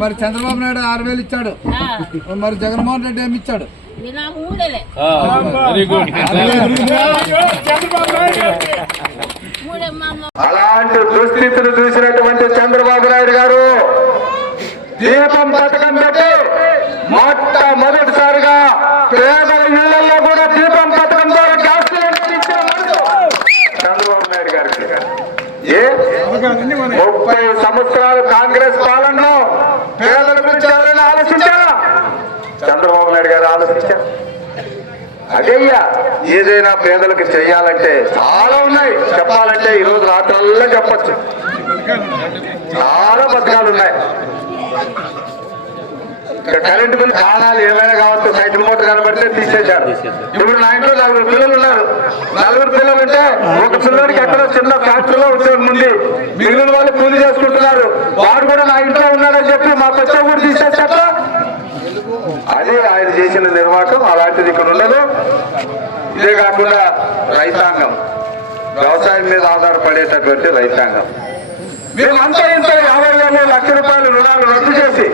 మరి చంద్రబాబు నాయుడు ఆరు వేలు ఇచ్చాడు. ఆ, మరి జగన్మోహన్ రెడ్డి ఏమి ఇచ్చాడు? అలాంటి దుస్థితిని చూసినటువంటి చంద్రబాబు అదేయ్యా ఏదైనా పేదలకు చేయాలంటే చాలా ఉన్నాయి. చెప్పాలంటే ఈ రోజు రాత్రల్లా చెప్పచ్చు. చాలా పథకాలు ఉన్నాయి. కరెంట్ కరెంటు బిల్ కాణాలు ఏమైనా కావచ్చు సైకిల్ మోటార్ కనబడితే తీసేశారు. ఇప్పుడు నా ఇంట్లో నలుగురు పిల్లలు ఉన్నారు. నలుగురు పిల్లలు అంటే ఒక పిల్లడికి ఎక్కడ చిన్న ఫ్యాక్టరీలో ఉద్యోగం ఉంది. మిగిలిన వాళ్ళు కూలి చేసుకుంటున్నారు వాడు కూడా నా ఇంట్లో ఉన్నాడని చెప్పి మాకు వచ్చే కూడా తీసేసేట అదే ఆయన చేసిన నిర్వాహకం అలాంటిది ఇక్కడ ఉండదు. ఇదే కాకుండా రైతాంగం. వ్యవసాయం మీద ఆధారపడేటటువంటి రైతాంగం. మేమంతా ఇంత యాభై వేలు లక్ష రూపాయలు రుణాలు రద్దు చేసి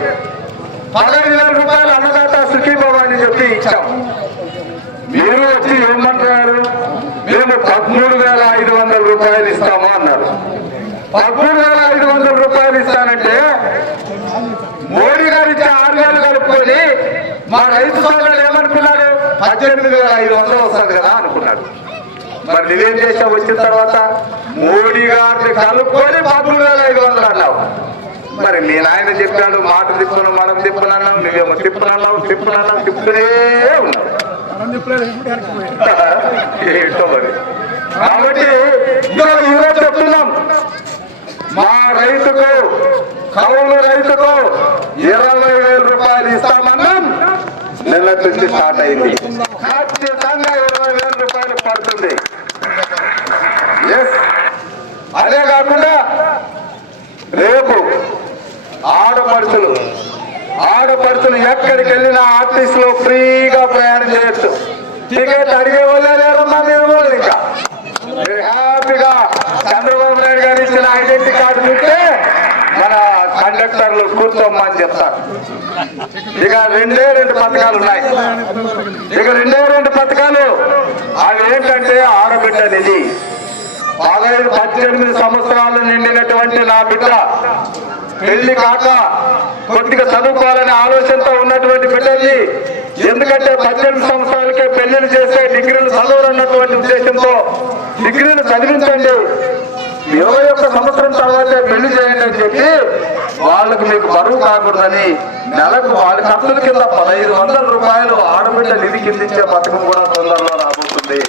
పదహైదు వేల రూపాయలు అన్నదాత సుఖీభవ అని చెప్పి ఇచ్చాం. మీరు వచ్చి ఏమంటున్నారు మేము పదమూడు వేల ఐదు వందల రూపాయలు ఇస్తాము అన్నారు. పదమూడు మా రైతు సోదరులు ఏమనుకున్నారు పద్దెనిమిది వేల ఐదు వందలు వస్తుంది కదా అనుకున్నాడు. మరి నువ్వేం చేసావు వచ్చిన తర్వాత మోడీ గారిని కలుపుకొని పదమూడు వేల ఐదు వందలు అన్నావు. మరి మీ నాయన చెప్పాడు మాట తిప్పును మనం తిప్పునన్నావు నువ్వేమో తిప్పునన్నావు తిప్పునన్నావు తిప్పుతూనే ఉన్నావు. ఏంటో మరి? కాబట్టి ఈరోజు చెప్తున్నాం. మా రైతుకు కౌలు రైతుకు ఇరవై వేల రూపాయలు ఇస్తామన్నాం నిన్నటి నుంచి స్టార్ట్ అయింది. ఖచ్చితంగా ఇరవై వేల రూపాయలు పడుతుంది. అదే కాకుండా రేపు ఆడపడుచులు ఆడపడుచులు ఎక్కడికి వెళ్ళినా ఆర్టీసీ లో ఫ్రీగా ప్రయాణం చేయొచ్చు. టికెట్ అడిగే వాళ్ళే లేరమ్మా మీరు కూడా ఇంకా మీరు హ్యాపీగా చంద్రబాబు నాయుడు గారు ఇచ్చిన ఐడెంటిటీ కార్డు చూస్తే మన కండక్టర్లు కూర్చోమ్మని చెప్తారు. ఇక రెండే రెండు పథకాలు ఉన్నాయి. ఇక రెండే రెండు పథకాలు. అవి ఏంటంటే ఆడబిడ్డ నిధి. పదహైదు పద్దెనిమిది సంవత్సరాలు నిండినటువంటి నా బిడ్డ పెళ్ళి కాక కొద్దిగా చదువుకోవాలనే ఆలోచనతో ఉన్నటువంటి బిడ్డల్ని ఎందుకంటే పద్దెనిమిది సంవత్సరాలకే పెళ్ళిళ్ళు చేస్తే డిగ్రీలు చదవరన్నటువంటి ఉద్దేశంతో డిగ్రీలు చదివించండి. ఇరవై ఒక్క సంవత్సరం తర్వాతే పెళ్ళి చేయండి అని చెప్పి వాళ్ళకు మీకు బరువు కాకూడదని నెలకు వాళ్ళ ఖర్చుల కింద పదహైదు వందల రూపాయలు ఆడబిడ్డ నిధి కిందించే పథకం కూడా తొందరలో రాబోతుంది.